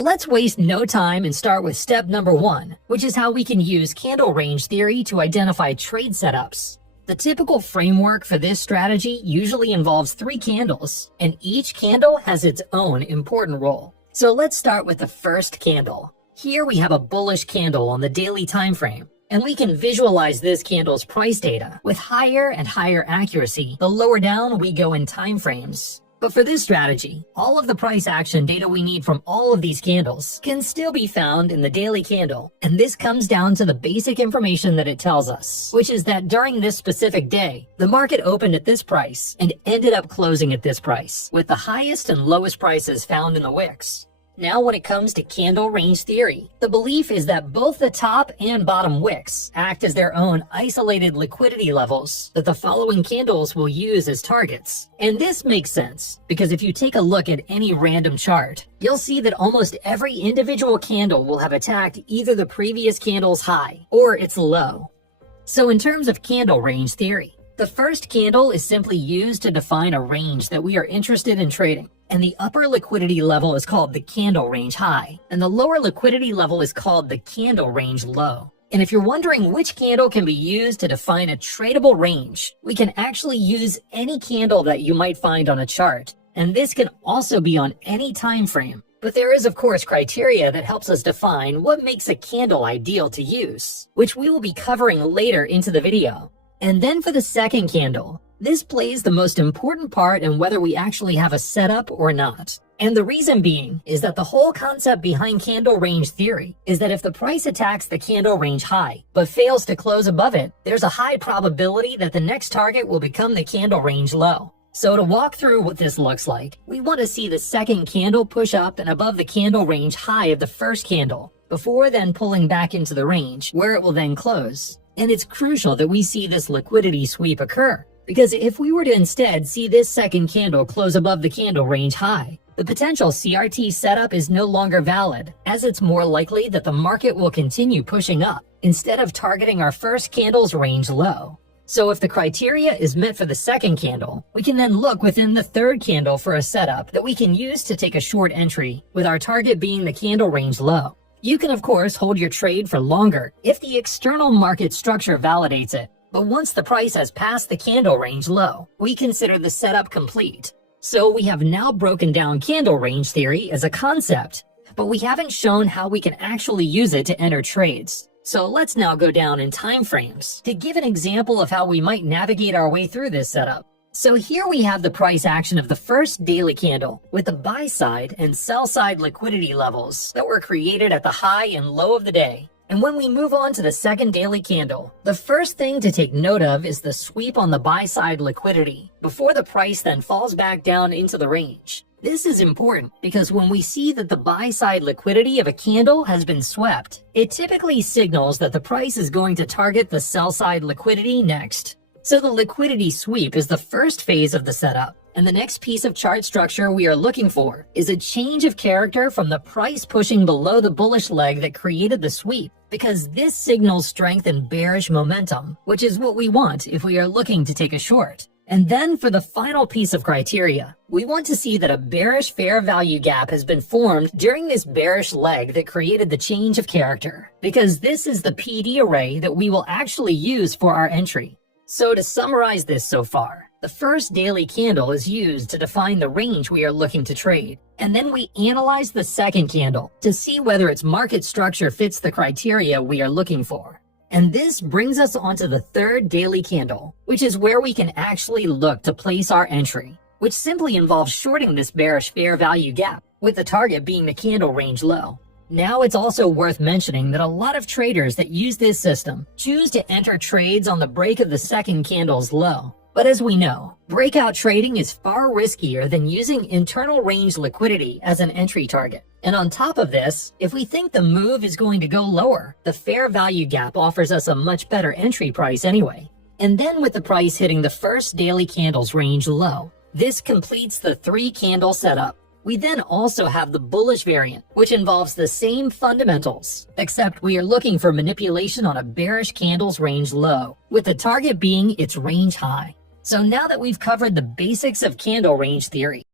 Let's waste no time and start with step number 1, which is how we can use candle range theory to identify trade setups. The typical framework for this strategy usually involves 3 candles, and each candle has its own important role. So let's start with the first candle. Here we have a bullish candle on the daily time frame, and we can visualize this candle's price data with higher and higher accuracy the lower down we go in time frames. But for this strategy, all of the price action data we need from all of these candles can still be found in the daily candle. And this comes down to the basic information that it tells us, which is that during this specific day, the market opened at this price and ended up closing at this price, with the highest and lowest prices found in the wicks. Now when it comes to candle range theory, the belief is that both the top and bottom wicks act as their own isolated liquidity levels that the following candles will use as targets. And this makes sense, because if you take a look at any random chart, you'll see that almost every individual candle will have attacked either the previous candle's high or its low. So in terms of candle range theory, the first candle is simply used to define a range that we are interested in trading. And the upper liquidity level is called the candle range high, and the lower liquidity level is called the candle range low. And if you're wondering which candle can be used to define a tradable range, we can actually use any candle that you might find on a chart. And this can also be on any time frame. But there is, of course, criteria that helps us define what makes a candle ideal to use, which we will be covering later into the video. And then for the second candle, this plays the most important part in whether we actually have a setup or not. And the reason being is that the whole concept behind candle range theory is that if the price attacks the candle range high, but fails to close above it, there's a high probability that the next target will become the candle range low. So to walk through what this looks like, we want to see the second candle push up and above the candle range high of the first candle, before then pulling back into the range, where it will then close. And it's crucial that we see this liquidity sweep occur, because if we were to instead see this second candle close above the candle range high, the potential CRT setup is no longer valid, as it's more likely that the market will continue pushing up, instead of targeting our first candle's range low. So if the criteria is met for the second candle, we can then look within the third candle for a setup that we can use to take a short entry, with our target being the candle range low. You can of course hold your trade for longer if the external market structure validates it. But once the price has passed the candle range low, we consider the setup complete. So we have now broken down candle range theory as a concept, but we haven't shown how we can actually use it to enter trades. So let's now go down in time frames to give an example of how we might navigate our way through this setup. So here we have the price action of the first daily candle with the buy side and sell side liquidity levels that were created at the high and low of the day. And when we move on to the second daily candle, the first thing to take note of is the sweep on the buy side liquidity before the price then falls back down into the range. This is important because when we see that the buy side liquidity of a candle has been swept, it typically signals that the price is going to target the sell side liquidity next. So the liquidity sweep is the first phase of the setup. And the next piece of chart structure we are looking for is a change of character from the price pushing below the bullish leg that created the sweep, because this signals strength and bearish momentum, which is what we want if we are looking to take a short. And then for the final piece of criteria, we want to see that a bearish fair value gap has been formed during this bearish leg that created the change of character, because this is the PD array that we will actually use for our entry. So to summarize this so far, the first daily candle is used to define the range we are looking to trade. And then we analyze the second candle to see whether its market structure fits the criteria we are looking for. And this brings us onto the third daily candle, which is where we can actually look to place our entry, which simply involves shorting this bearish fair value gap, with the target being the candle range low. Now it's also worth mentioning that a lot of traders that use this system choose to enter trades on the break of the second candle's low. But as we know, breakout trading is far riskier than using internal range liquidity as an entry target. And on top of this, if we think the move is going to go lower, the fair value gap offers us a much better entry price anyway. And then with the price hitting the first daily candle's range low, this completes the 3-candle setup. We then also have the bullish variant, which involves the same fundamentals, except we are looking for manipulation on a bearish candle's range low, with the target being its range high. So now that we've covered the basics of candle range theory,